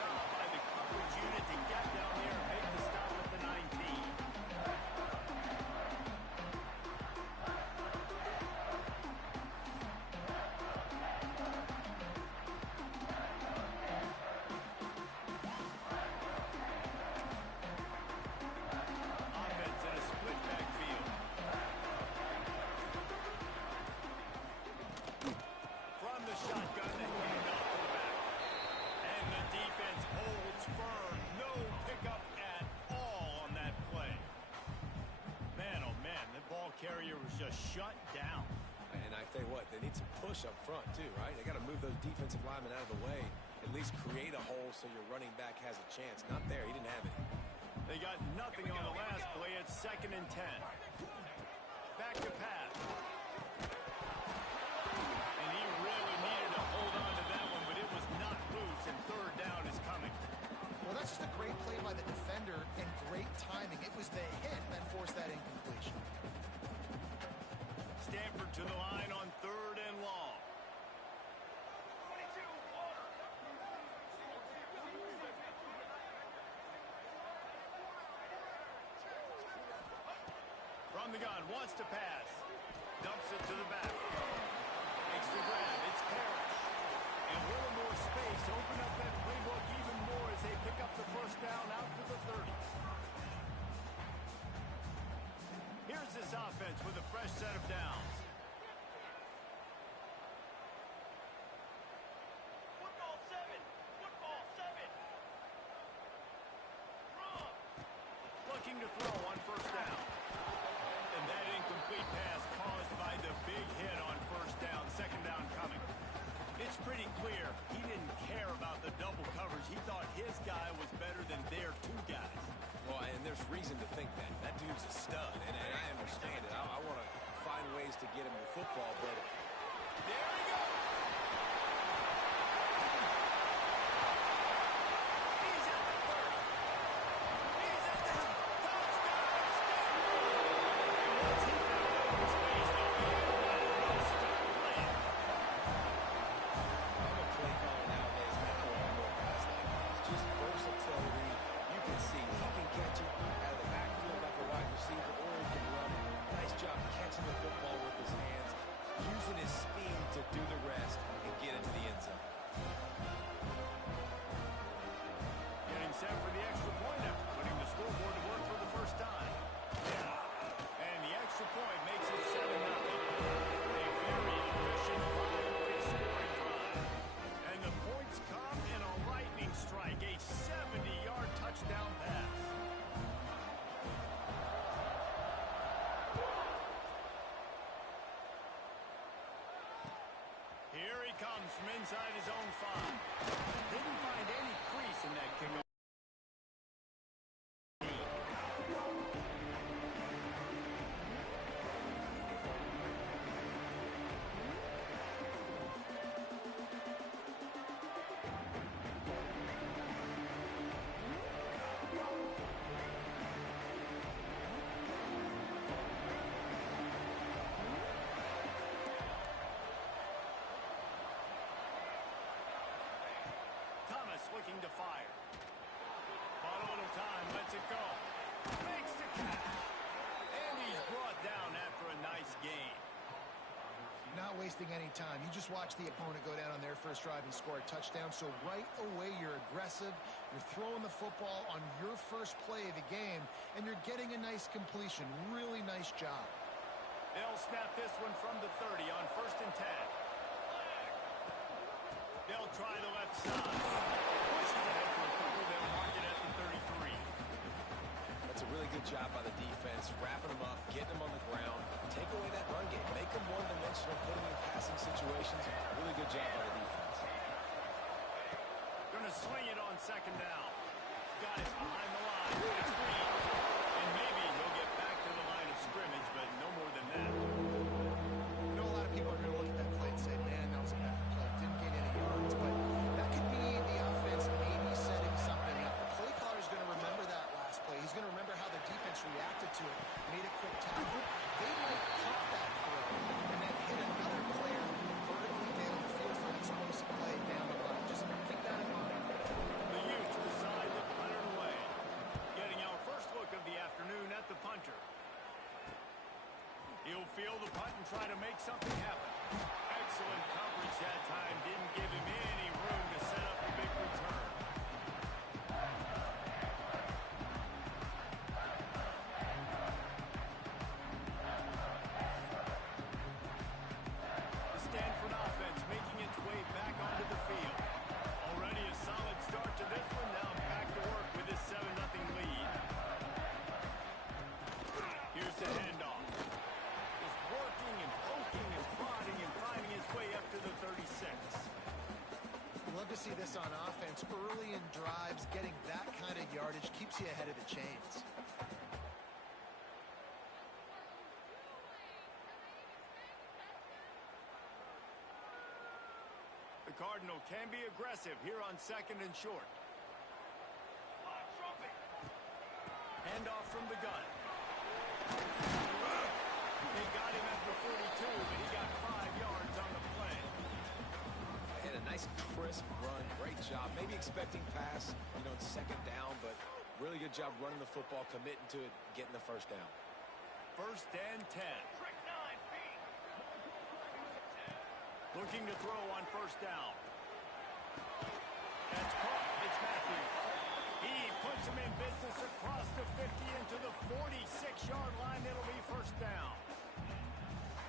job by the coverage unit to get down there and make the stop at the 19. Offense in a split backfield. From the shotgun, they hand off to the back. And the defense holds firm. No pickup at all on that play. Man, oh man, the ball carrier was just shut down. And I tell you what, they need some push up front too, right? They got to move those defensive linemen out of the way, at least create a hole so your running back has a chance. Not there, he didn't have it. They got nothing on the last play. It's 2nd and 10. Back to pass. And he really needed to hold on to that one, but it was not loose, and 3rd down is coming. Well, that's just a great play by the defender and great timing. It was the hit that forced that incompletion. Stanford to the line on 3rd and long. From the gun, wants to pass. Dumps it to the back. Makes the grab. It's Parrish. And a little more space. Open up that playbook even more as they pick up the 1st down out to the 30. Here's this offense with a fresh set of downs. Football 7. Football 7. Wrong. Looking to throw on 1st down. And that incomplete pass caused by the big hit on 1st down. 2nd down coming. It's pretty clear he didn't care about the double coverage. He thought his guy was better than their 2 guys. Well, and there's reason to think that. That dude's a stud, and I understand it. I want to find ways to get him the football, but there he goes. He's at the 30. He's at the touchdown, Stanford. And once he found open space, the offense start playing. I'm a play caller nowadays, and I don't want more guys like this. Just versatility. You can see he can catch it out of the backfield like a wide receiver, or he can run it. Nice job catching the football with his hands, using his speed to do the rest and get into the end zone. Getting set for the extra point after putting the scoreboard to work for the 1st time. And the extra point makes it 7-0. A very efficient 5-play scoring drive. And the points come in a lightning strike, a 70-yard touchdown pass. Here he comes from inside his own 5. Didn't find any crease in that kickoff. Looking to fire. Bought a little time, lets it go. Makes the catch. And he's brought down after a nice gain. Not wasting any time. You just watch the opponent go down on their 1st drive and score a touchdown. So right away, you're aggressive. You're throwing the football on your 1st play of the game, and you're getting a nice completion. Really nice job. They'll snap this one from the 30 on 1st and 10. They'll try the left side. Pushes ahead for a couple. They'll mark it at the 33. That's a really good job by the defense, wrapping them up, getting them on the ground, take away that run game, make them one-dimensional, put them in passing situations. Really good job by the defense. Going to swing it on 2nd down. Got it behind the line. It's Reed. And maybe he'll get back to the line of scrimmage, but no more than that. You know, a lot of people are going to look at that play and say, man, that was a bad play. Didn't get any yards, but that could be the offense maybe setting something up. The play caller's going to remember that last play. He's going to remember how the defense reacted to it, made a quick tackle. They might pump that throw and then hit another player vertically down the field for an explosive play down the line. Just keep that in mind. The He'll field the punt and try to make something happen. Excellent coverage that time. Didn't give him any room to set up a big return. The Stanford offense making its way back onto the field. Already a solid start to this one. Now back to work with his 7-0 lead. Here's the handoff. Just working and poking and prodding and finding his way up to the 36. Love to see this on offense. Early in drives, getting that kind of yardage keeps you ahead of the chains. The Cardinal can be aggressive here on 2nd and short. Handoff from the gun. They got him at the 42, but he got 5 yards on the play. And a nice crisp run. Great job. Maybe expecting pass, in 2nd down, but really good job running the football, committing to it, getting the 1st down. 1st and 10. Looking to throw on 1st down. That's caught. It's Matthews. He puts him in business across the 50 into the 46-yard line. It'll be 1st down.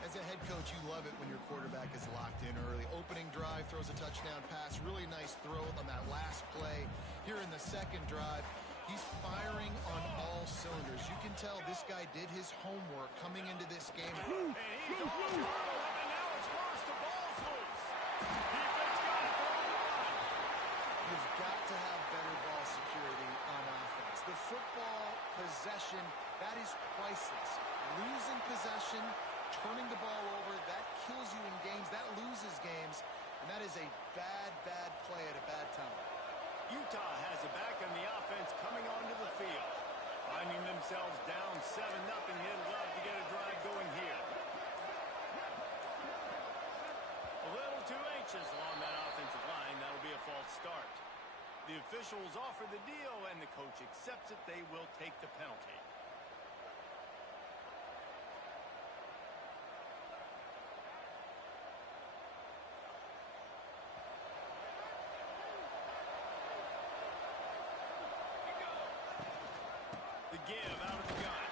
As a head coach, you love it when your quarterback is locked in early. Opening drive, throws a touchdown pass. Really nice throw on that last play. Here in the 2nd drive, he's firing on all cylinders. You can tell this guy did his homework coming into this game. And he's all bottled up, and now it's worse. The ball's loose. Defense got it for the run. You've got to have better ball security on offense. The football possession, that is priceless. Losing possession, turning the ball over, that kills you in games, that loses games, and that is a bad, bad play at a bad time. Utah has it back, and the offense coming onto the field. Finding themselves down 7-0. They'd love to get a drive going here. A little too anxious along that offensive line. That'll be a false start. The officials offer the deal, and the coach accepts it. They will take the penalty. The give out of the gun.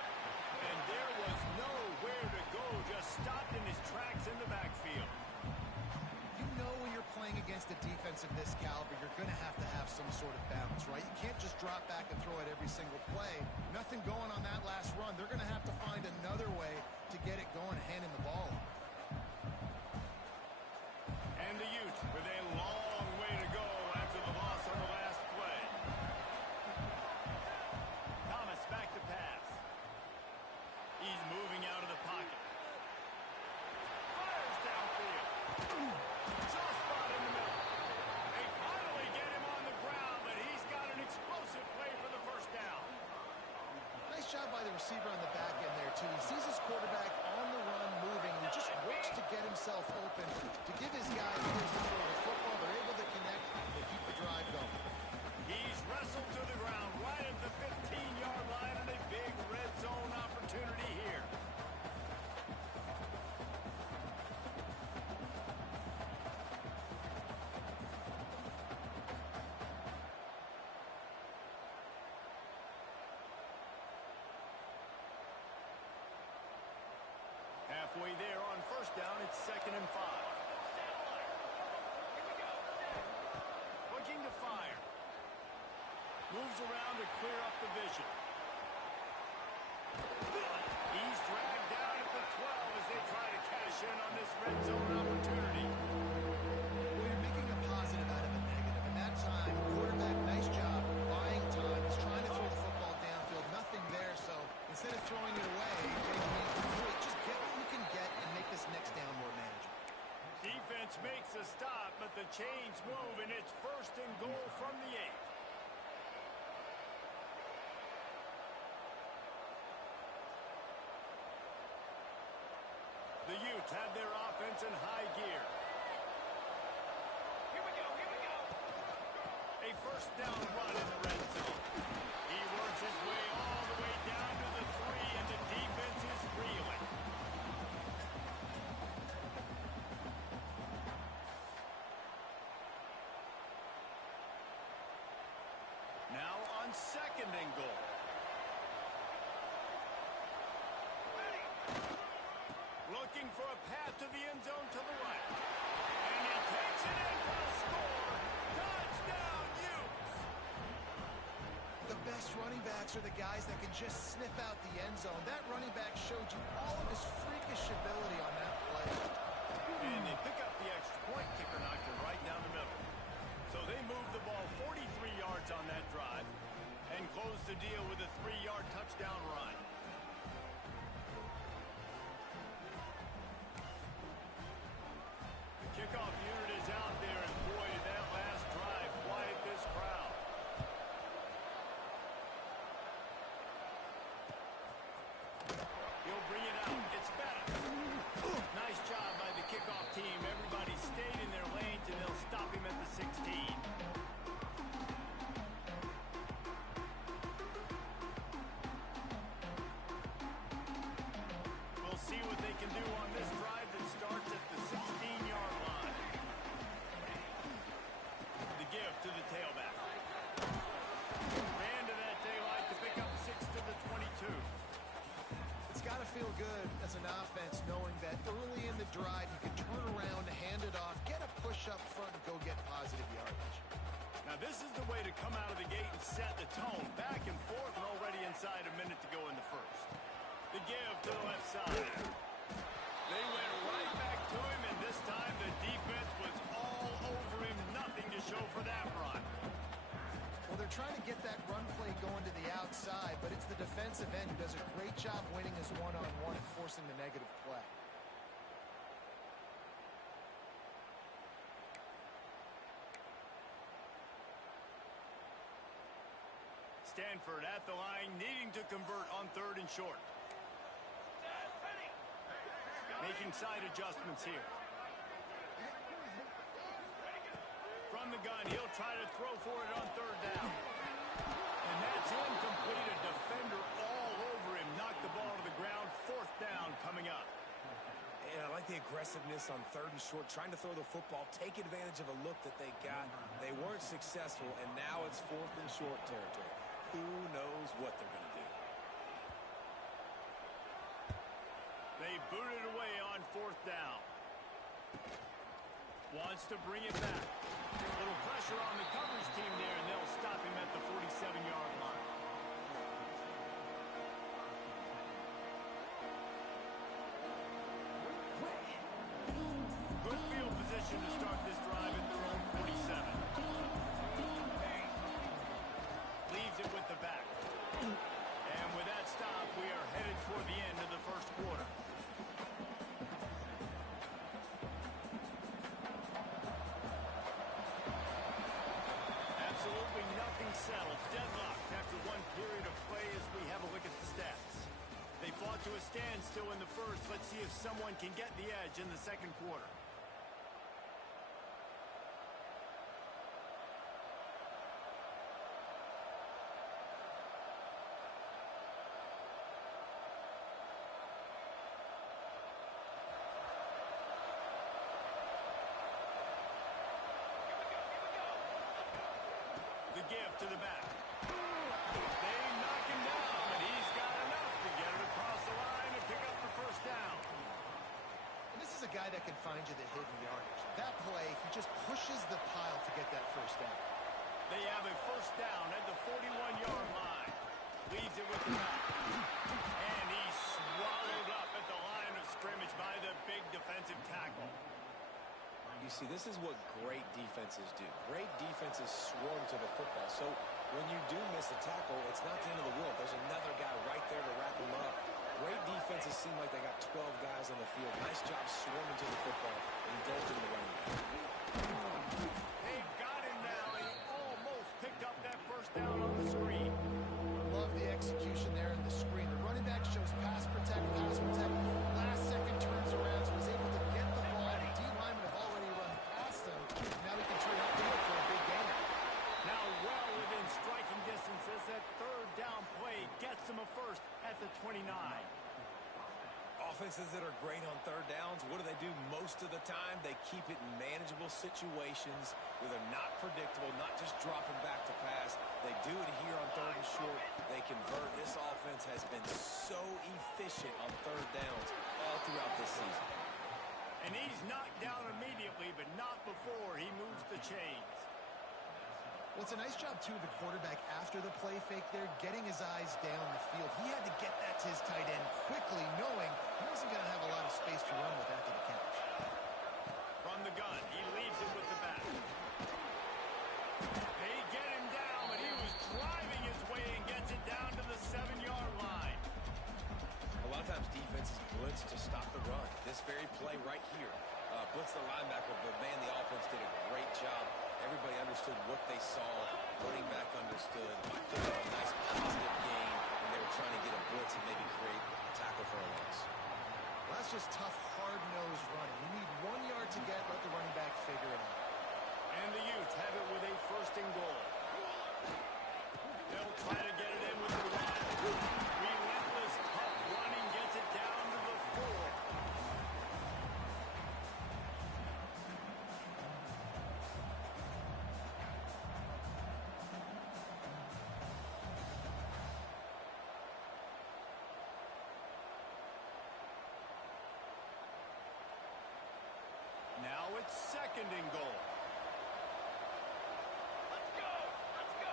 And there was nowhere to go. Just stopped in his tracks in the backfield. You know when you're playing against a defense of this caliber, you're going to have some sort of balance, right? You can't just drop back and throw it every single play. Nothing going on that last run. They're going to have to find another way to get it going, handing the ball off. And the Utes with a long way to go after the loss on the last play. Thomas back to pass. He's moving out of the pocket. Fires downfield. Soft spot in the middle. They finally get him on the ground, but he's got an explosive play for the 1st down. Nice job by the receiver on the back end there, too. He sees his quarterback on the run moving, and he just works to get himself open to give his guy a chance to throw the football. They're able to connect and keep the drive going. He's wrestled to the ground right at the 15-yard line, and a big red zone opportunity here. Halfway there on 1st down, it's 2nd and 5. Looking to fire. Moves around to clear up the vision. He's dragged down at the 12 as they try to cash in on this red zone opportunity. Well, you're making a positive out of a negative. And that time, quarterback, nice job, buying time. He's trying to throw the football downfield. Nothing there, so instead of throwing it away, getting it complete, just get what you can get and make this next down more manageable. Defense makes a stop, but the chains move, and it's 1st and goal from the 8. The Utes have their offense in high gear. Here we go. A 1st down run in the red zone. He works his way all the way down to the 3, and the defense is reeling. second and goal. Looking for a path to the end zone to the right. And he takes it in for a score. Touchdown, Utes! The best running backs are the guys that can just sniff out the end zone. That running back showed you all of his freakish ability on that play. And they pick up the extra point. Kicker knocked it right down the middle. So they move the ball 43 yards on that drive and close the deal with a 3-yard touchdown run. Kickoff unit is out there, and boy, did that last drive quiet this crowd. He'll bring it out. It's better. Nice job by the kickoff team. Everybody stayed in their lanes, and they'll stop him at the 16. We'll see what they can do on this drive that starts at the 16-yard line. The give to the tailback. Ran to that daylight to pick up 6 to the 22. It's got to feel good as an offense knowing that early in the drive you can turn around, hand it off, get a push up front, and go get positive yardage. Now this is the way to come out of the gate and set the tone. Back and forth and already inside a minute to go in the first. The give to the left side. They went right back to him, and this time the defense was all over him. Nothing to show for that run. Well, they're trying to get that run play going to the outside, but it's the defensive end who does a great job winning his one-on-one and forcing the negative play. Stanford at the line, needing to convert on 3rd and short. Making side adjustments here. From the gun, he'll try to throw for it on 3rd down. And that's incomplete. A defender all over him. Knocked the ball to the ground. 4th down coming up. And I like the aggressiveness on 3rd and short, trying to throw the football, take advantage of a look that they got. They weren't successful, and now it's 4th and short territory. Who knows what they're going to do? They boot it away on 4th down. Wants to bring it back. A little pressure on the coverage team there, and they'll stop him at the 47-yard line. Good field position to start this drive at their own 47. Leaves it with the back. And with that stop, we are headed toward the end of the first quarter. Absolutely nothing settled. Deadlocked after one period of play as we have a look at the stats. They fought to a standstill in the first. Let's see if someone can get the edge in the second quarter. The give to the back. They knock him down, and he's got enough to get it across the line and pick up the 1st down. And this is a guy that can find you the hidden yardage. That play, he just pushes the pile to get that 1st down. They have a 1st down at the 41-yard line. Leaves it with the back. And he's swallowed up at the line of scrimmage by the big defensive tackle. You see, this is what great defenses do. Great defenses swarm to the football. So when you do miss a tackle, it's not the end of the world. There's another guy right there to wrap him up. Great defenses seem like they got 12 guys on the field. Nice job swarming to the football and engulfing the running back. They've got him now, and he almost picked up that 1st down on the screen. Love the execution there in the screen. The running back shows pass protect, pass protect. Last second turns around, so was able to get the ball. The D-linemen have already run past him. Now he can turn up the field for a big gain. Now well within striking distance as that 3rd down play gets him a 1st at the 29. Offense Defenses that are great on third downs, what do most of the time? They keep it in manageable situations where they're not predictable, not just dropping back to pass. They do it here on third and short. They convert. This offense has been so efficient on third downs all throughout this season. And he's knocked down immediately, but not before he moves the chains. Well, it's a nice job, too, of the quarterback after the play fake there, getting his eyes down the field. He had to get that to his tight end quickly, knowing he wasn't going to have a lot of space to run with after the catch. From the gun, he leaves it with the back. They get him down, but he was driving his way and gets it down to the 7-yard line. A lot of times defenses blitz to stop the run. This very play right here, blitz the linebacker, but man, the offense did a great job. Everybody understood what they saw. Running back understood. Took a nice positive gain when they were trying to get a blitz and maybe create a tackle for a loss. Well, that's just tough, hard-nosed running. You need 1 yard to get, let the running back figure it out. And the Utes have it with a first and goal. They'll try to get it in with the run. Relentless, tough running gets it down to the 4. Now it's second and goal. Let's go! Let's go!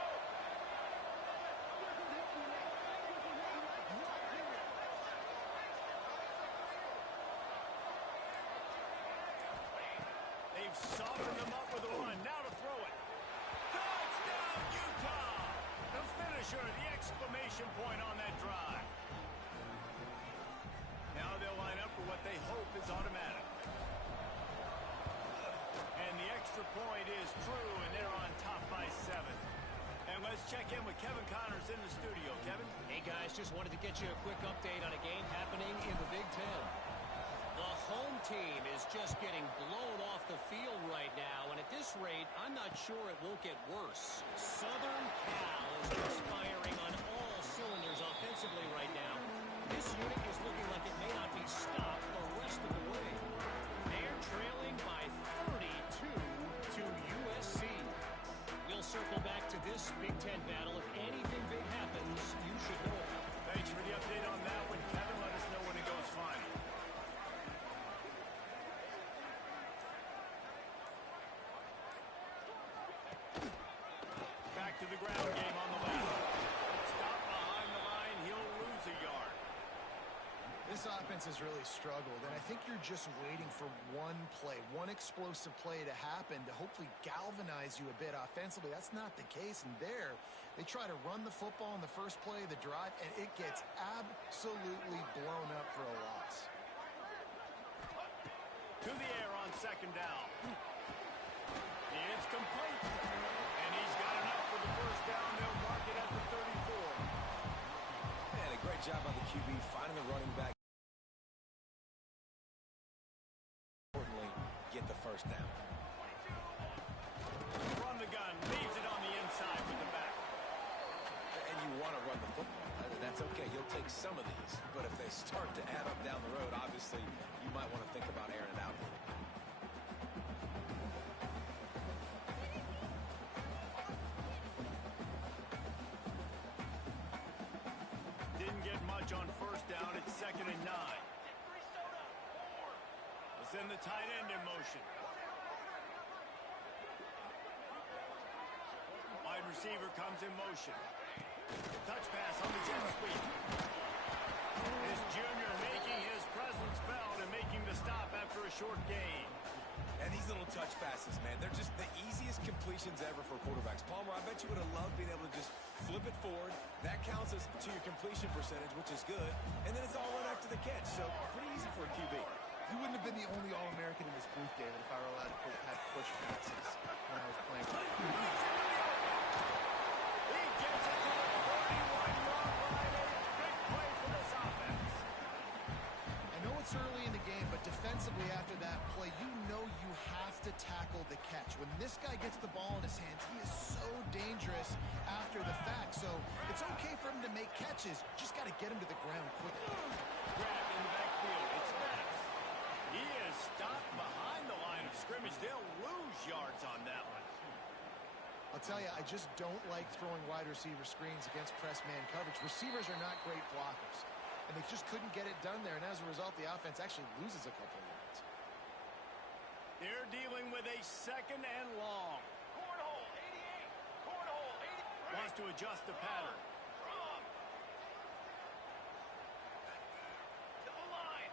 They've softened them up with a run. Now to throw it. Touchdown, Utah! The finisher, the exclamation point on that drive. Now they'll line up for what they hope is automatic. And the extra point is true, and they're on top by 7. And let's check in with Kevin Connors in the studio. Kevin? Hey, guys, just wanted to get you a quick update on a game happening in the Big Ten. The home team is just getting blown off the field right now, and at this rate, I'm not sure it won't get worse. Southern Cal is just firing on all cylinders offensively right now. This unit is looking like it may not be stopped the rest of the way. They're trailing by 32 to USC. We'll circle back to this Big Ten battle. If anything big happens, you should know about it. Thanks for the update on that one, Kevin. Let us know when it goes final. Back to the ground game on the left. Stop behind the line. He'll lose a yard. This offense has really struggled, and I think you're just waiting for one play, one explosive play to happen to hopefully galvanize you a bit offensively. That's not the case, and there, they try to run the football in the first play of the drive, and it gets absolutely blown up for a loss. To the air on second down. It's complete. And he's got enough for the first down. They'll mark it at the 34. Man, a great job by the QB finding the running back. Importantly, get the first down. From the gun, leaves it on the inside with the back. And you want to run the football. That's okay. You'll take some of these. But if they start to add up down the road, obviously, you might want to think about airing it out a little bit. Didn't get much on first down. It's second and 9. We'll send the tight end in motion. Wide receiver comes in motion. Touch pass on the jet sweep. This junior making his presence felt and making the stop after a short gain. And these little touch passes, man, they're just the easiest completions ever for quarterbacks. Palmer, I bet you would have loved being able to just flip it forward. That counts as to your completion percentage, which is good. And then it's all run after the catch. So pretty easy for a QB. You wouldn't have been the only All-American in this booth, David, if I were allowed to push passes when I was playing. He gets it to the 41-yard line. A big play for this offense. I know it's early in the game, but defensively after that play, you know you have to tackle the catch. When this guy gets the ball in his hands, he is so dangerous, after the fact. So it's okay for him to make catches. Just got to get him to the ground quickly. Grab in the backfield. It's Bettis. He is stopped behind the line of scrimmage. They'll lose yards on that one. I'll tell you, I just don't like throwing wide receiver screens against press man coverage. Receivers are not great blockers, and they just couldn't get it done there. And as a result, the offense actually loses a couple of yards. They're dealing with a second and long. Cornhole, 88. Cornhole, 83. Wants to adjust the pattern. Wrong. To the line.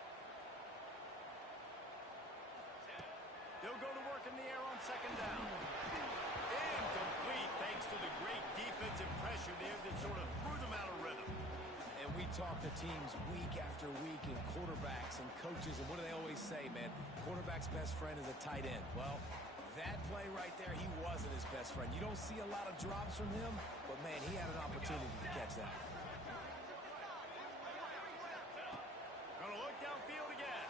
They'll go to work in the air on second down. Incomplete thanks to the great defensive pressure there that sort of threw them out of rhythm. And we talk to teams week after week and quarterbacks and coaches, and what do they always say, man? Quarterback's best friend is a tight end. Well, that play right there, he wasn't his best friend. You don't see a lot of drops from him, but, man, he had an opportunity to catch that. Gonna look downfield again.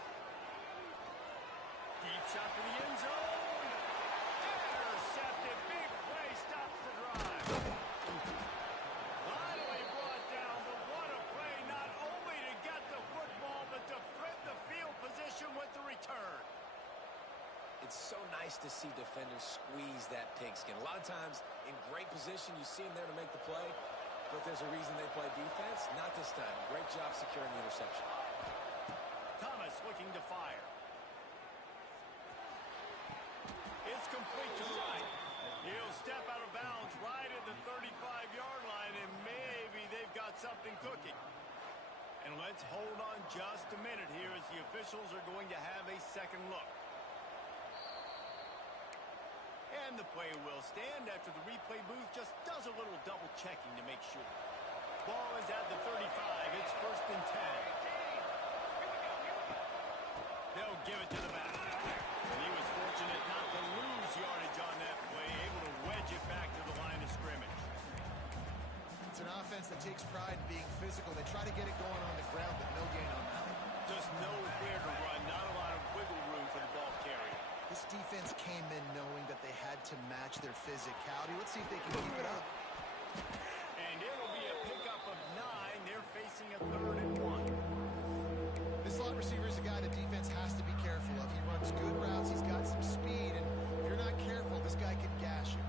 Deep shot for the end zone. Intercepted. Big play. Stops the drive. Finally brought down, but what a play. Not only to get the football, but to flip the field position with the return. It's so nice to see defenders squeeze that pigskin. A lot of times, in great position, you see them there to make the play, but there's a reason they play defense. Not this time. Great job securing the interception. Thomas looking to fire. It's complete to the right. He'll step out of bounds right at the 35-yard line, and maybe they've got something cooking. And let's hold on just a minute here as the officials are going to have a second look. And the play will stand after the replay booth just does a little double checking to make sure. Ball is at the 35. It's first and 10. They'll give it to the back. And he was fortunate not to lose yardage on that play, able to wedge it back to the line of scrimmage. It's an offense that takes pride in being physical. They try to get it going on the ground, but no gain on that one. Just nowhere to run, not a lot of wiggle room for the ball carrier. This defense came in knowing that they had to match their physicality. Let's see if they can keep it up. And it'll be a pickup of 9. They're facing a 3rd and 1. This slot receiver is a guy the defense has to be careful of. He runs good routes. He's got some speed, and if you're not careful, this guy can gash you.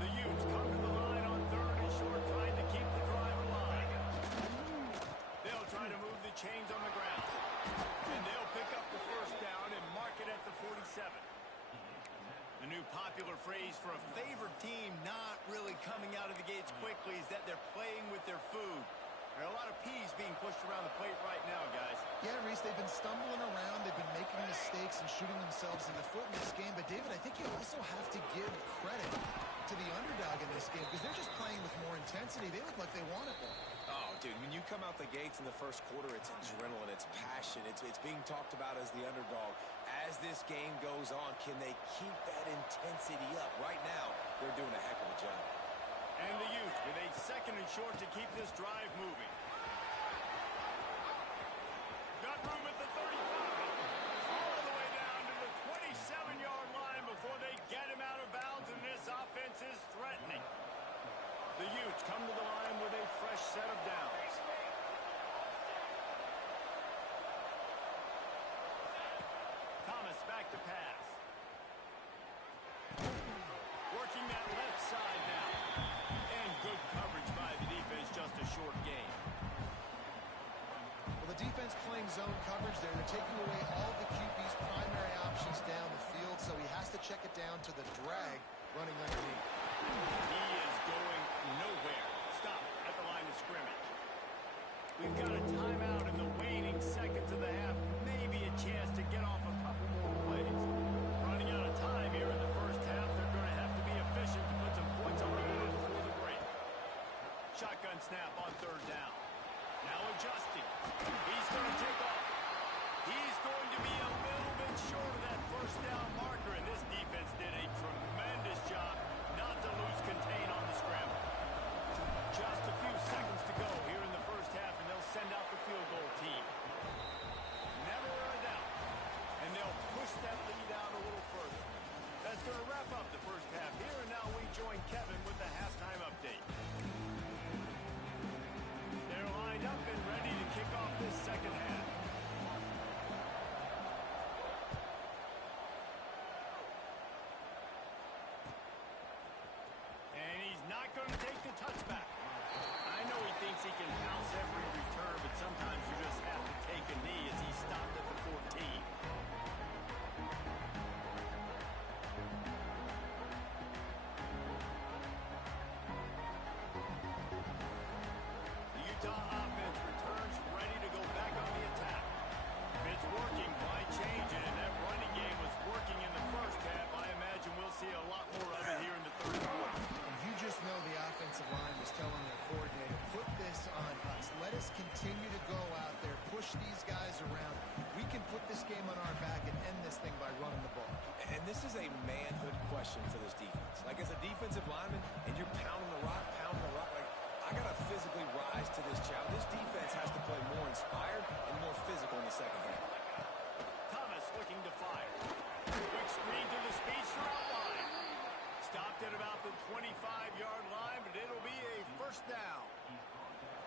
The Utes come to the line on 3rd and short, trying to keep the drive alive. They'll try to move the chains on the ground. And they'll pick up the first down and mark it at the 47. The new popular phrase for a favored team not really coming out of the gates quickly is that they're playing with their food. There are a lot of peas being pushed around the plate right now, guys. Yeah, Reese, they've been stumbling around. They've been making mistakes and shooting themselves in the foot in this game. But, David, I think you also have to give credit to the underdog in this game because they're just playing with more intensity. They look like they want it more. Oh, dude, when you come out the gates in the first quarter, it's adrenaline, it's passion, it's being talked about as the underdog. As this game goes on, can they keep that intensity up? Right now, they're doing a heck of a job. And the Utes with a 2nd and short to keep this drive moving. Got room at the 35. All the way down to the 27-yard line before they get him out of bounds, and this offense is threatening. The Utes come to the line with a fresh set of downs. Thomas back to pass. Working that left side now. And good coverage by the defense, just a short gain. Well, the defense playing zone coverage there. They're taking away all the QB's primary options down the field, so he has to check it down to the drag running underneath. He is going nowhere. Stop at the line of scrimmage. We've got a timeout in the waning seconds of the half. Maybe a chance to get off a couple more plays. Running out of time here in the first half. They're going to have to be efficient to put some points on the board before the break. Shotgun snap on 3rd down. Now adjusting. He's going to take off. He's going to be a little bit short of that first down marker, and this defense did a tremendous job not to lose contain on the scramble. Just a few seconds to go here in the first half, and they'll send out the field goal team. Never a doubt. And they'll push that lead out a little further. That's going to wrap up the first half here, and now we join Kevin with the halftime update. This is a manhood question for this defense. Like, as a defensive lineman, and you're pounding the rock, like, I got to physically rise to this challenge. This defense has to play more inspired and more physical in the second half. Thomas looking to fire. Quick screen to the speedster outline. Stopped at about the 25-yard line, but it'll be a first down.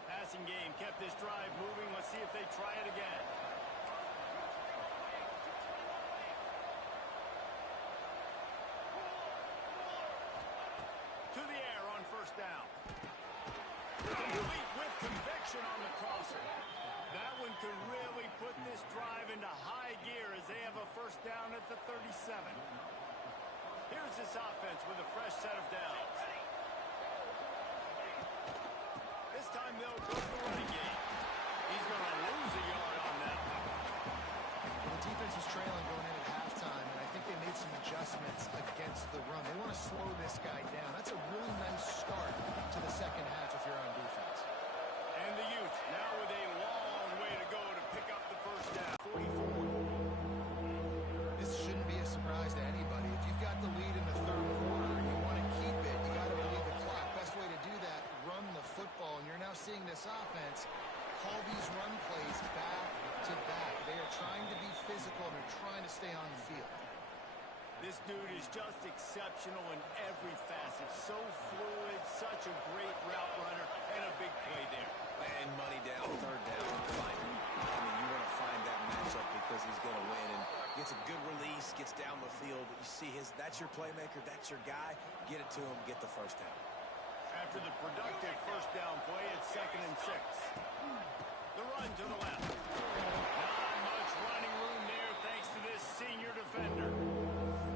Passing game kept this drive moving. Let's see if they try it again. To the air on first down. Complete with conviction on the crosser. That one could really put this drive into high gear as they have a first down at the 37. Here's this offense with a fresh set of downs. This time they'll go to the running game. He's going to lose a yard on that one. Well, the defense was trailing going in at halftime, and I think they made some adjustments against the run. They want to slow this guy down. That's a really nice start to the second half if you're on defense. And the Utes now with a long way to go to pick up the first down. 44. This shouldn't be a surprise to anybody. If you've got the lead in the third quarter and you want to keep it, you got to believe the clock. Best way to do that, run the football. And you're now seeing this offense call these run plays back to back. They are trying to be physical and they're trying to stay on the field. This dude is just exceptional in every facet. So fluid, such a great route runner, and a big play there. And money down, third down, find him. I mean, you want to find that matchup because he's going to win. And gets a good release, gets down the field. You see that's your playmaker, that's your guy. Get it to him, get the first down. After the productive first down play, it's 2nd and 6. The run to the left. Not much running room there thanks to this senior defender.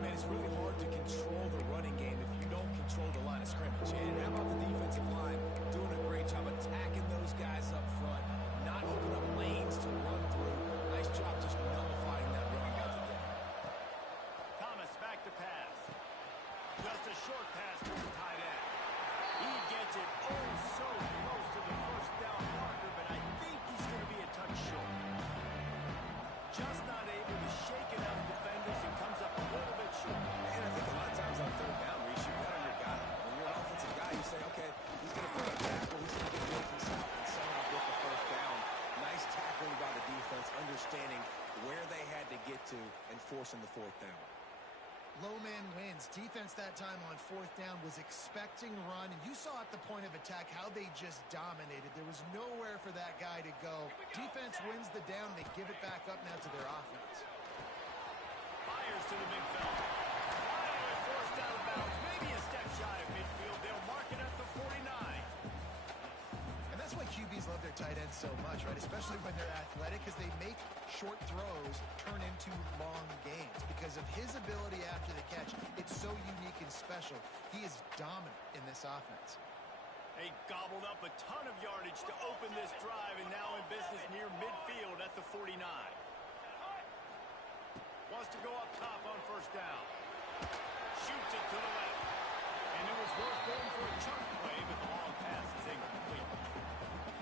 Man, it's really hard to control the running game if you don't control the line of scrimmage. And how about the defensive line doing a great job attacking those guys up front, not opening up lanes to run through. Nice job just nullifying that run altogether. Thomas back to pass. Just a short pass to the tight end. He gets it so close to the first down marker, but I think he's going to be a touch short. Just not able to shake enough defenders and comes up a little bit short. And I think a lot of times on third down, Reese, you bet on your guy. When you're an offensive guy, you say, okay, he's going to put a tackle, he's going to get good himself and set up with the first down. Nice tackling by the defense, understanding where they had to get to and forcing the fourth down. Low man wins. Defense that time on fourth down was expecting run, and you saw at the point of attack how they just dominated. There was nowhere for that guy to go. Defense wins the down. They give it back up now to their offense. Fires to the big fella. Finally forced out of bounds. Maybe a step shy of midfield. They'll mark it at the 49. And that's why QBs love their tight ends so much, right? Especially when they're athletic, because they make short throws turn into long gains. Because of his ability after the catch, it's so unique and special. He is dominant in this offense. They gobbled up a ton of yardage to open this drive, and now in business near midfield at the 49. Wants to go up top on first down. Shoots it to the left. And it was worth going for a chunk play, but the long pass is incomplete.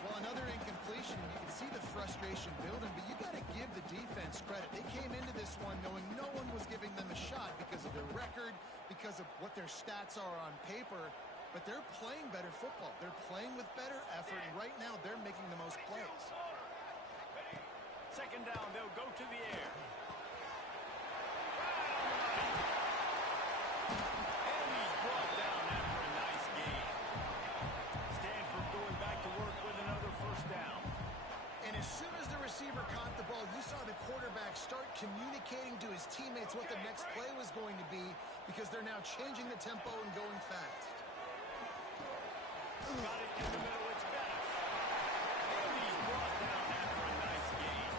Well, another incompletion, and you can see the frustration building, but you got to give the defense credit. They came into this one knowing no one was giving them a shot because of their record, because of what their stats are on paper, but they're playing better football. They're playing with better effort, and right now they're making the most plays. 2nd down, they'll go to the air. And he's brought down after a nice gain. Stanford going back to work with another first down. And as soon as the receiver caught the ball, you saw the quarterback start communicating to his teammates what the next play was going to be, because they're now changing the tempo and going fast. Got it in the middle, it's Bettis. And he's brought down after a nice gain.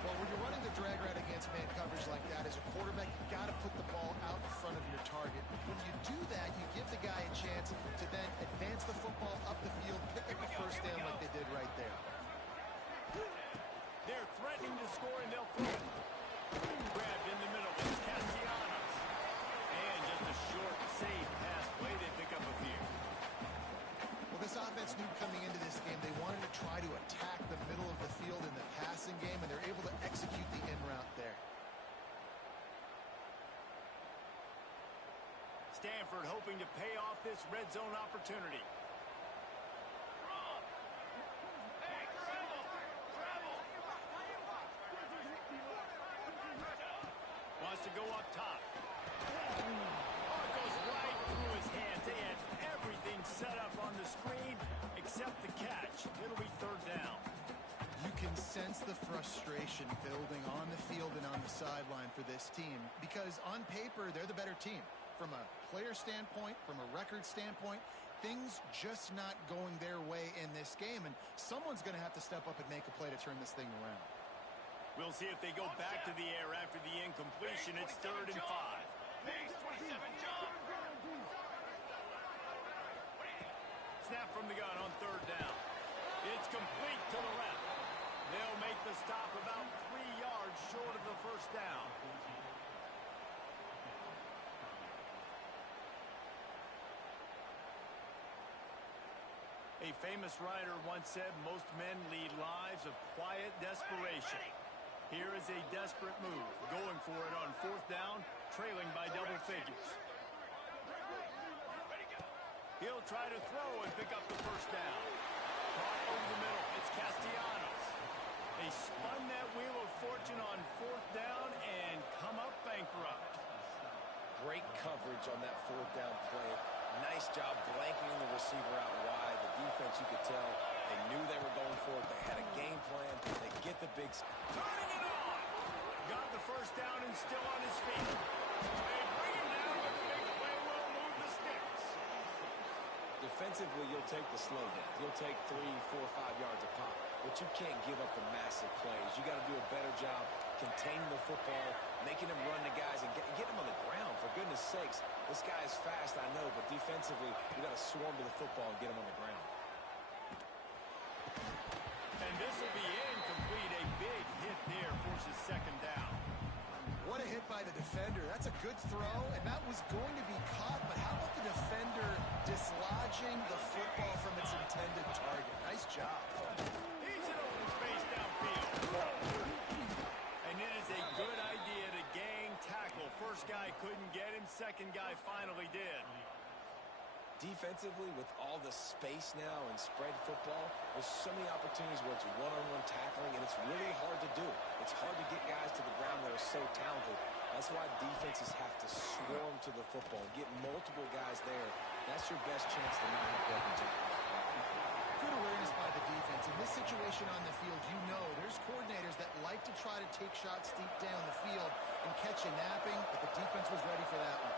Well, when you're running the drag route against man coverage like that, as a quarterback, you got to put the ball out in front of your target. When you do that, you give the guy a chance to then advance the football up the field, pick up the first down like they did right there. They're threatening to score, and they'll throw it. Grabbed in the middle, it's Castellanos. And just a short, safe pass play, they pick up a few. Well, this offense knew coming into this game they wanted to try to attack the middle of the field in the passing game, and they're able to execute the in route there. Stanford hoping to pay off this red zone opportunity. Wrong. Hey, travel. Travel. Wants to go up top. Oh, it goes right through his hands. They had everything set up on the screen except the catch. It'll be third down. You can sense the frustration building on the field and on the sideline for this team because on paper, they're the better team. From a player standpoint, from a record standpoint, things just not going their way in this game, and someone's going to have to step up and make a play to turn this thing around. We'll see if they go back to the air after the incompletion. It's 3rd and 5. Base 27, John. Snap from the gun on 3rd down. It's complete to the left. They'll make the stop about 3 yards short of the first down. A famous writer once said most men lead lives of quiet desperation. Here is a desperate move, going for it on 4th down, trailing by double figures. He'll try to throw and pick up the first down. Caught over the middle, it's Castellanos. They spun that wheel of fortune on 4th down and come up bankrupt. Great coverage on that 4th down play. Nice job blanking the receiver out wide. The defense, you could tell, they knew they were going for it. They had a game plan. They get the big... Turning it on! Got the first down and still on his feet. They bring him down, but the big play will move the sticks. Defensively, you'll take the slow down. You'll take 3, 4, 5 yards a pop. But you can't give up the massive plays. You got to do a better job containing the football, making them run the guys, and get them on the ground. For goodness sakes, this guy is fast, I know, but defensively, you got to swarm to the football and get him on the ground. And this will be incomplete. A big hit there forces 2nd down. What a hit by the defender. That's a good throw, and that was going to be caught, but how about the defender dislodging the football from its intended target? Nice job. He's in open space downfield. And it is a good idea to gang tackle. First guy couldn't get him. Second guy finally did. Defensively, with all the space now and spread football, there's so many opportunities where it's one-on-one tackling, and it's really hard to do. It's hard to get guys to the ground that are so talented. That's why defenses have to swarm to the football, get multiple guys there. That's your best chance to not have broken tackles. Good awareness by the defense. In this situation on the field, you know there's coordinators that like to try to take shots deep down the field and catch you napping, but the defense was ready for that one.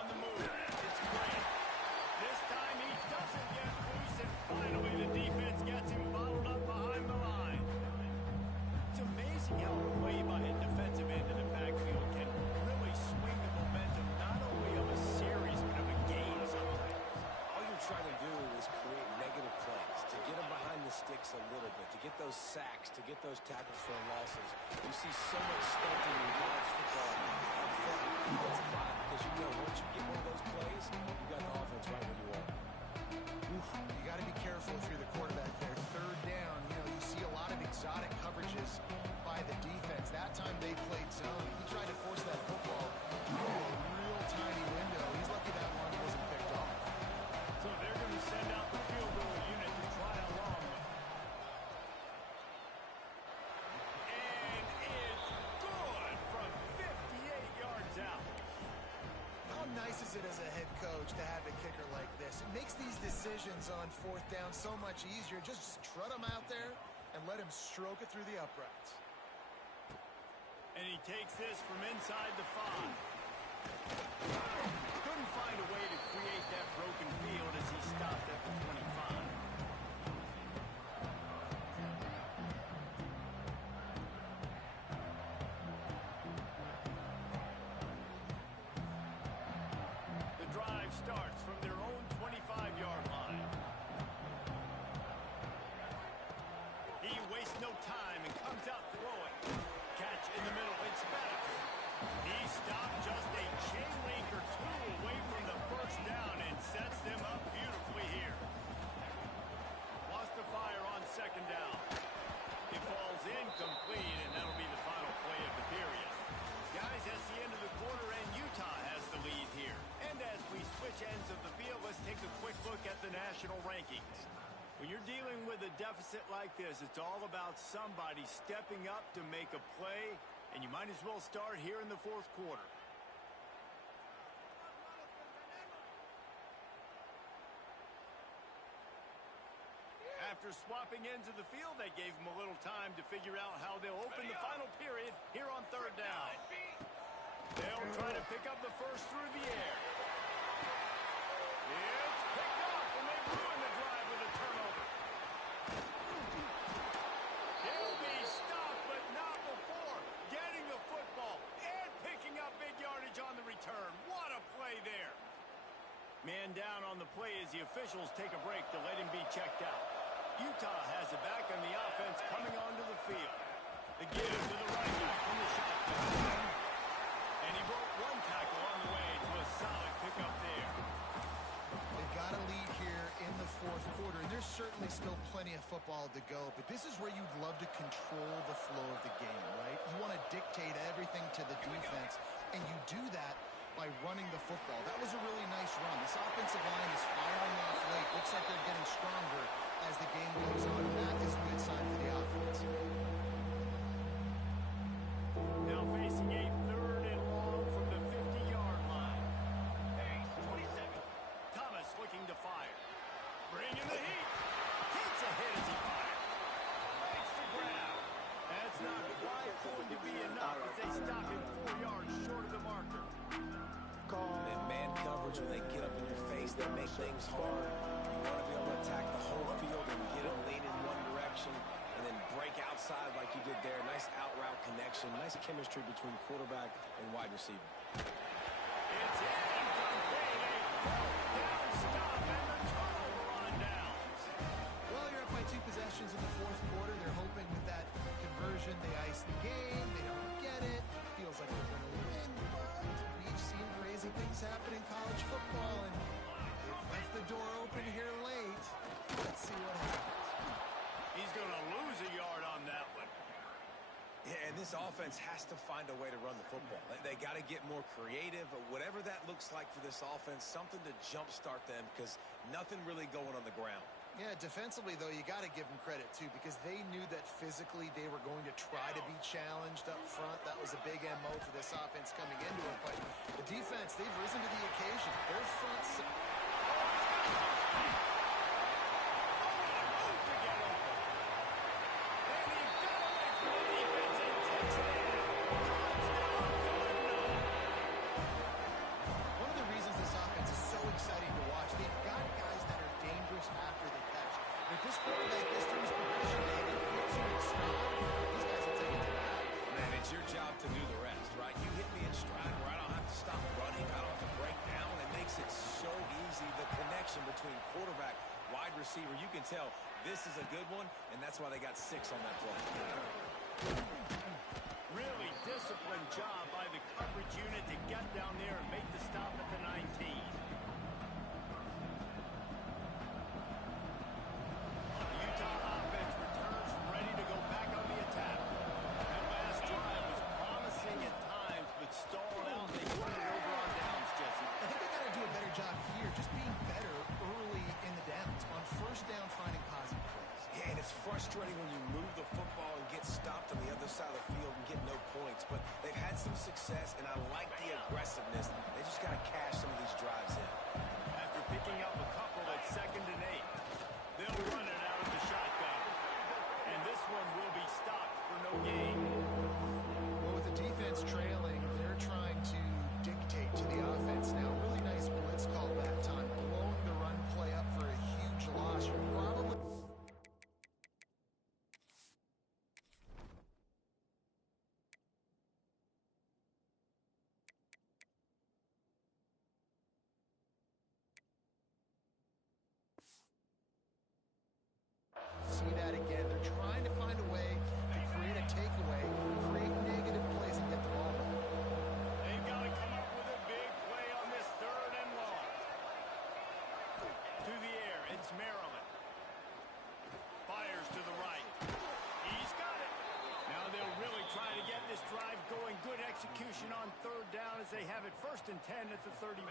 On the move, it's great. This time he doesn't get loose, and finally the defense gets him bottled up behind the line. It's amazing how a play by a defensive end in the backfield can really swing the momentum not only of a series, but of a game sometimes. All you're trying to do is create negative plays, to get them behind the sticks a little bit, to get those sacks, to get those tackles for losses. You see so much stunting in college football on front of the defensive line because you know once you get one of those plays, you got the offense right where you want. You got to be careful if you're the quarterback there. 3rd down, you see a lot of exotic coverages by the defense. That time they played zone. He tried to force that football through a real tiny window. He's lucky that one wasn't picked off. So they're going to send out the field goal unit to try a long one. And it's good from 58 yards out. How nice is it as a head coach to have a kicker like this? It makes these decisions on 4th down so much easier. Just trot him out there and let him stroke it through the uprights. And he takes this from inside the 5. Couldn't find a way to create that broken field as he stopped at the 25. The drive starts from their own 25-yard line. He wastes no time and comes out throwing. Catch in the middle, it's Bettis. He stopped just a chain link or two away from the first down and sets them up beautifully here. positional rankings. When you're dealing with a deficit like this, it's all about somebody stepping up to make a play, and you might as well start here in the fourth quarter. After swapping ends of the field, they gave them a little time to figure out how they'll open the final period here on third down. They'll try to pick up the first through the air. It's picked up, and they ruin the drive with a turnover. He'll be stopped, but not before getting the football and picking up big yardage on the return. What a play there. Man down on the play as the officials take a break to let him be checked out. Utah has it back on the offense coming onto the field. The give to the right back from the shotgun. And he broke one tackle on the way to a solid pickup there. They've got a lead here in the fourth quarter, and there's certainly still plenty of football to go, but this is where you'd love to control the flow of the game, right? You want to dictate everything to the defense, and you do that by running the football. That was a really nice run. This offensive line is firing off late. Looks like they're getting stronger as the game goes on, and that is a good sign for the offense. Now facing a third and long from the 50-yard line. Pace, 27. Thomas looking to fire. Bringing the heat. Takes a hit as he fires. Makes the grab. That's not quite going to be enough as they stop him 4 yards short of the marker. In man coverage, when they get up in your face, they make things hard. You want to be able to attack the whole field and get them lean in one direction and then break outside like you did there. Nice out route connection. Nice chemistry between quarterback and wide receiver. It's incomplete. A down stop and the turnover on downs. Well, you're up by 2 possessions in the fourth quarter. They're hoping with that conversion they ice the game. They don't get it. Feels like they're going to win, but we've seen crazy things happen in college football, and they've left the door open here late. Let's see what happens. He's going to lose a yard on that one. Yeah, and this offense has to find a way to run the football. They got to get more creative, whatever that looks like for this offense, something to jumpstart them because nothing really going on the ground. Yeah, defensively, though, you got to give them credit, too, because they knew that physically they were going to try to be challenged up front. That was a big MO for this offense coming into it. But the defense, they've risen to the occasion. Their front... One of the reasons this offense is so exciting to watch, they've got guys that are dangerous after the catch. If this quarterback gets through his progression, David, hits you in stride, these guys will take it to the house. Man, it's your job to do the rest, right? You hit me in stride where I don't have to stop running. I don't have to break down. It makes it so easy, the connection between quarterback, wide receiver. You can tell this is a good one, and that's why they got 6 on that play. Really disciplined job by the coverage unit to get down there and make the stop at the 19. Utah offense returns ready to go back on the attack. That last drive was promising at times, but stalled out. They turned it over on downs, Jesse. I think they got to do a better job here, just being better early in the downs. On first down, finding positive plays. Yeah, and it's frustrating when you move the football and get stopped on the other side of the field and get no points. But they've had some success, and I like the aggressiveness. They just got to cash some of these drives in. After picking up a couple at 2nd and 8, they'll run it out of the shotgun. And this one will be stopped for no gain. Well, with the defense trailing, they're trying to dictate to the offense now. Really nice blitz call that time. Blowing the run play up for a huge loss. You're probably... See that again. They're trying to find a way to create a takeaway, create negative plays, and get the ball back. They've got to come up with a big play on this 3rd and long. To the air, it's Maryland. Fires to the right. He's got it. Now they'll really try to get this drive going. Good execution on 3rd down as they have it 1st and 10 at the 31.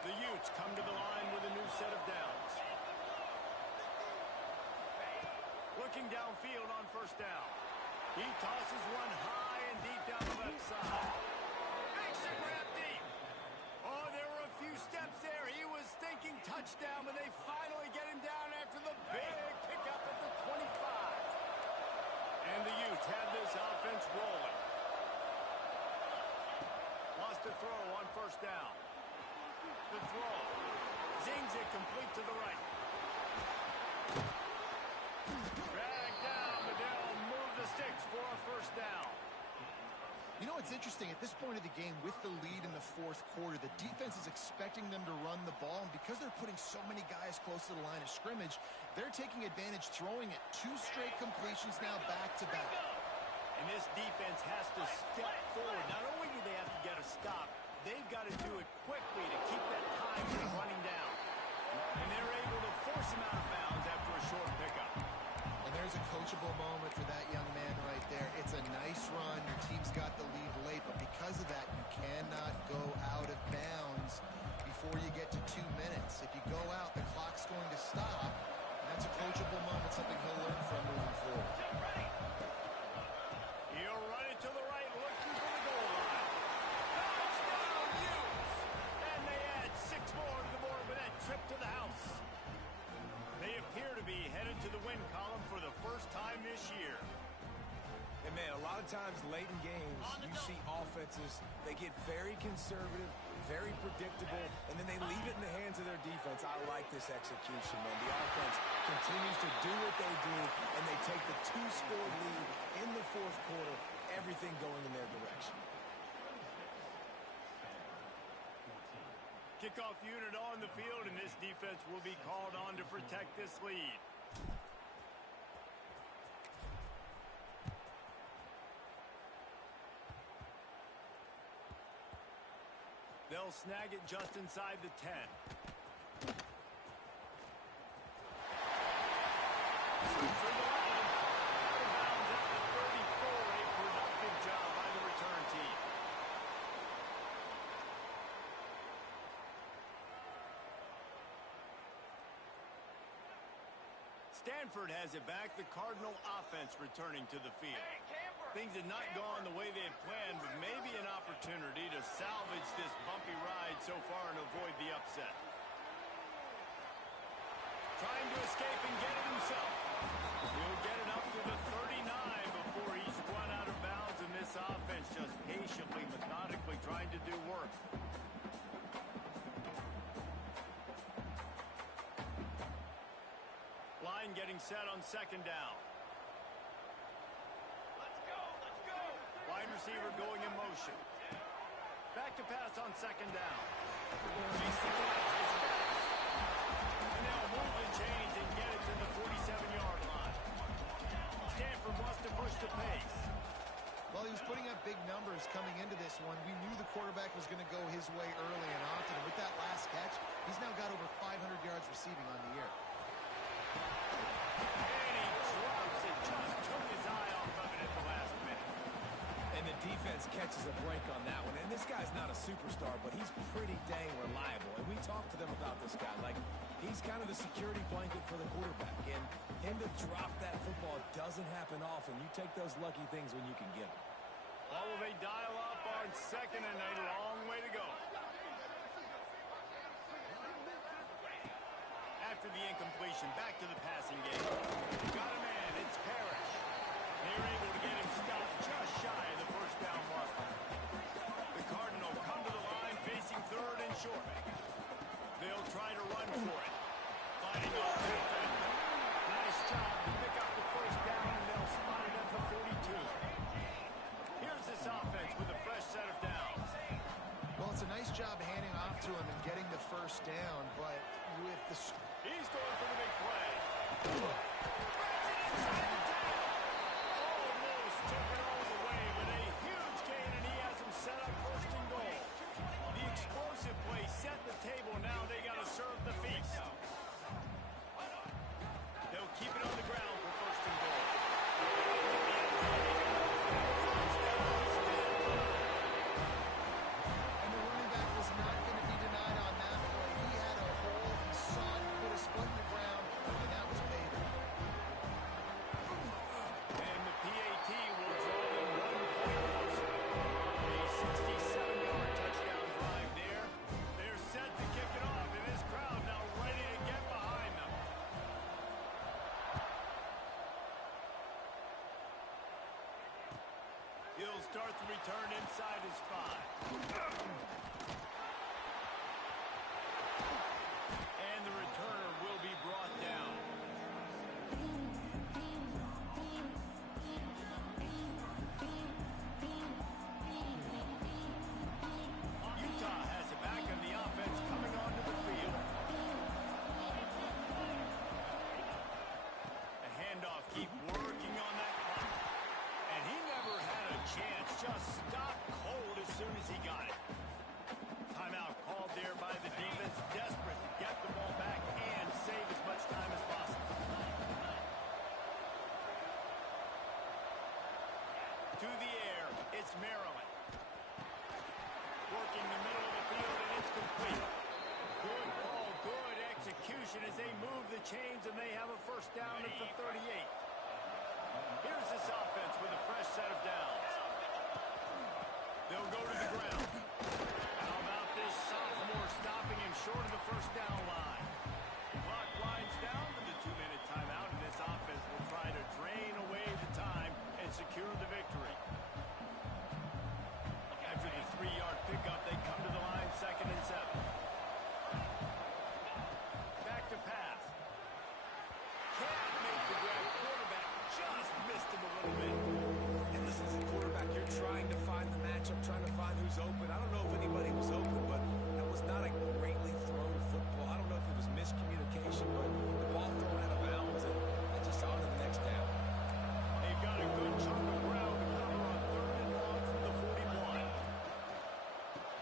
The Utes come to the line with a new set of downs. Looking downfield on first down. He tosses one high and deep down the left side. Makes a grab deep. Oh, there were a few steps there. He was thinking touchdown, but they finally get him down after the big pickup at the 25. And the Utes have this offense rolling. Lost a throw on first down. The throw. Zings it complete to the right. Dragged down, but they'll move the sticks for a first down. You know, it's interesting. At this point of the game, with the lead in the fourth quarter, the defense is expecting them to run the ball. And because they're putting so many guys close to the line of scrimmage, they're taking advantage, throwing it. 2 straight completions now back-to-back. And this defense has to step forward. Not only do they have to get a stop, they've got to do it quickly to keep that time from running down. And they're able to force him out of bounds after a short pickup. And there's a coachable moment for that young man right there. It's a nice run. Your team's got the lead late, but because of that, you cannot go out of bounds before you get to 2 minutes. If you go out, the clock's going to stop. And that's a coachable moment, something he'll learn from moving forward. He'll run it to the right, looking for the goal line. Touchdown, Utes! And they add 6 more to the board with that trip to the house. They appear to be headed to the win column for the first time this year. And, man, a lot of times late in games, you see offenses, they get very conservative, very predictable, and then they leave it in the hands of their defense. I like this execution, man. The offense continues to do what they do, and they take the 2-score lead in the fourth quarter, everything going in their direction. Kickoff unit on the field, and this defense will be called on to protect this lead. They'll snag it just inside the 10. For the line, out of bounds at the 34, a productive job by the return team. Stanford has it back, the Cardinal offense returning to the field. Things have not gone the way they had planned, but maybe an opportunity to salvage this bumpy ride so far and avoid the upset. Trying to escape and get it himself. He'll get it up to the 39 before he's run out of bounds, and this offense just patiently, methodically trying to do work. Line getting set on second down. Wide receiver going in motion. Back to pass on second down. Makes the catch. It's back. And they'll move the chains and get it to the 47-yard line. Stanford wants to push the pace. Well, he was putting up big numbers coming into this one. We knew the quarterback was going to go his way early and often. And with that last catch, he's now got over 500 yards receiving on the year. And he drops it. Just took his eye off of it at the last minute. And the defense catches a break on that one. And this guy's not a superstar, but he's pretty dang reliable. And we talked to them about this guy. Like, he's kind of the security blanket for the quarterback. And him to drop that football doesn't happen often. You take those lucky things when you can get them. Well, will they dial up on second and a long way to go? After the incompletion, back to the passing game. Got a man, it's Parrish. They're able to get him stopped just shy of the first down mark. The Cardinals come to the line facing third and short. They'll try to run for it. Fighting off the defender. Nice job to pick up the first down, and they'll spot it at the 42. Here's this offense with a fresh set of downs. Well, it's a nice job handing off to him and getting the first down, but with the... He's going for the big play. Brings it inside the 10. Almost took it all the way, but a huge gain, and he has him set up first and goal. The explosive play set the table. Now they got to serve the feast. They'll keep it on the ground for first and goal. And the running back was not going to be denied on that start the return inside his 5. And the returner will be brought down. Utah has it back and the offense coming onto the field. The handoff, keep working on that clock. And he never had a chance, just stopped cold as soon as he got it. Timeout called there by the defense, desperate to get the ball back and save as much time as possible. To the air, it's Maryland. Working the middle of the field, and it's complete. Good ball, good execution as they move the chains, and they have a first down at the 38. Here's this offense with a fresh set of downs. They'll go to the ground. How about this sophomore stopping him short of the first down line? Clock winds down to the 2-minute timeout, and this offense will try to drain away the time and secure the victory. After the 3-yard pickup, they come to the line, 2nd and 7. Back to pass. Can't make the grab. Quarterback just missed him a little bit. And listen, as a quarterback, you're trying to find the matchup, trying to find who's open. I don't know if anybody was open, but that was not a greatly thrown football. I don't know if it was miscommunication, but the ball thrown out of bounds, and just on to the next down. They've got a good chunk of ground to cover on 3rd and long from the 41.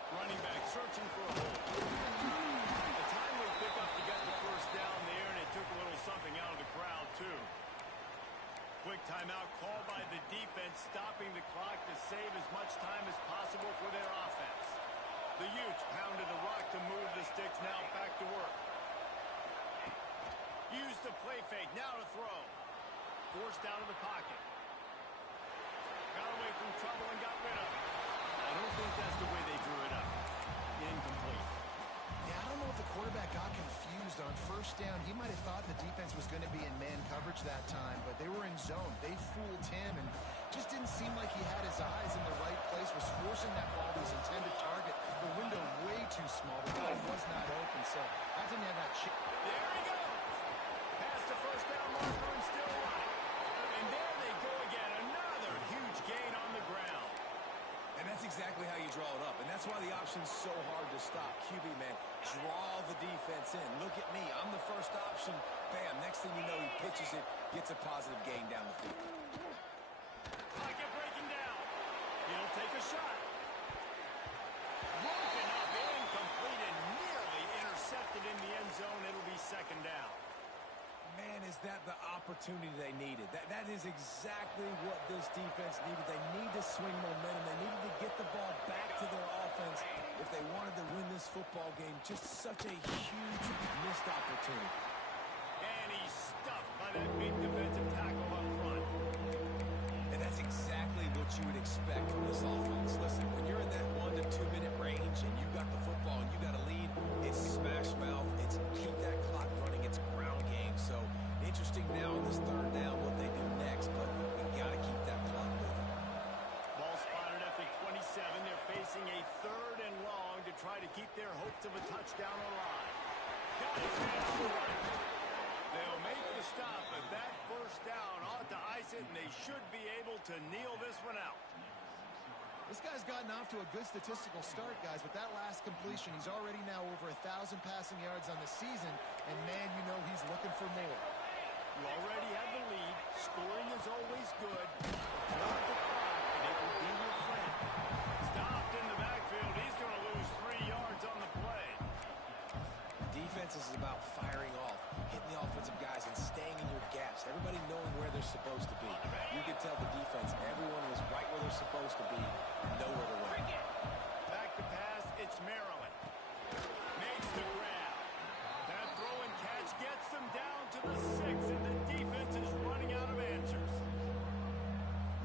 Running back searching for a hole. The timely pickup to get the first down there, and it took a little something out of the crowd, too. Quick timeout called by the defense, stopping the clock to save as much time as possible for their offense. The Utes pounded the rock to move the sticks, now back to work. Use the play fake, now to throw. Forced out of the pocket. Got away from trouble and got rid of it. I don't think that's the way they drew it up. Incomplete. Yeah, I don't know if the quarterback got confused on first down. He might have thought the defense was going to be in man coverage that time, but they were in zone. They fooled him and just didn't seem like he had his eyes in the right place, was forcing that ball to his intended target. The window way too small. The guy was not open, so that didn't have that chip. There he goes. Past the first down marker and still running. And there they go again. Another huge gain on the ground. And that's exactly how you draw it up. And that's why the option's so hard to stop. QB, man, draw the defense in. Look at me. I'm the first option. Bam. Next thing you know, he pitches it, gets a positive gain down the field. Pocket breaking down. He'll take a shot. Broken up, incomplete, and nearly intercepted in the end zone. It'll be 2nd down. Man, is that the opportunity they needed. That is exactly what this defense needed. They need to swing momentum. They needed to get the ball back to their offense if they wanted to win this football game. Just such a huge missed opportunity. And he's stuffed by that big defensive tackle up front. And that's exactly what you would expect from this offense. Listen, when you're in that 1 to 2 minute range and you got the football and you got a lead, it's smash mouth. It's keep that clock running. It's ground game. So interesting now on this 3rd down what they do next, but we got to keep that clock moving. Ball spotted at the 27. They're facing a 3rd and long to try to keep their hopes of a touchdown alive. Got his hands to it. They'll make the stop, but that first down ought to ice it, and they should be able to kneel this one out. This guy's gotten off to a good statistical start, guys. With that last completion, he's already now over 1,000 passing yards on the season, and man, you know he's looking for more. You already have the lead. Scoring is always good. Work the clock, and it will be your friend. Stopped in the backfield. He's going to lose 3 yards on the play. Defense is about firing off, hitting the offensive guys, and staying in your gaps. Everybody knowing where they're supposed to be. You can tell the defense, everyone was right where they're supposed to be, nowhere to run. Back to pass, it's Maryland. Makes the grab. That throw and catch gets them down to the 6, and the defense is running out of answers.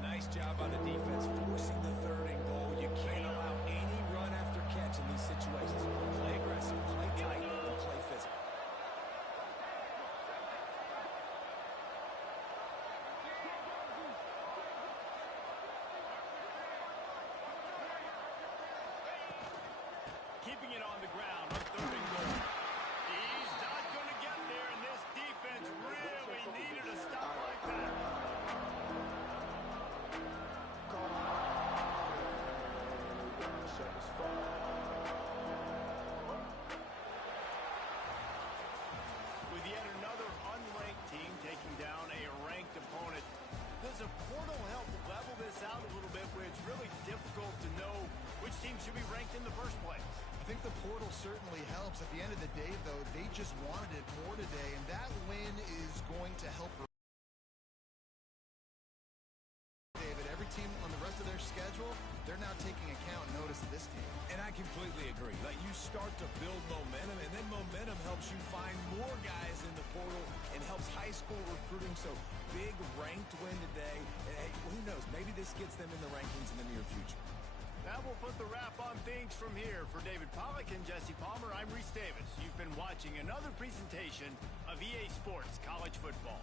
Nice job by the defense forcing the 3rd and goal. You can't allow any run after catch in these situations. Play aggressive, play tight, and play physical. keeping it on the ground on 3rd and goal. He's not going to get there, and this defense really needed a stop like that. With yet another unranked team taking down a ranked opponent, does a portal help level this out a little bit where it's really difficult to know which team should be ranked in the first place? I think the portal certainly helps. At the end of the day, though, they just wanted it more today, and that win is going to help. David, every team on the rest of their schedule, they're now taking account notice of this team. And I completely agree. Like, you start to build momentum, and then momentum helps you find more guys in the portal and helps high school recruiting. So, big ranked win today. And hey, who knows? Maybe this gets them in the rankings in the near future. That will put the wrap on things from here. For David Pollack and Jesse Palmer, I'm Reese Davis. You've been watching another presentation of EA Sports College Football.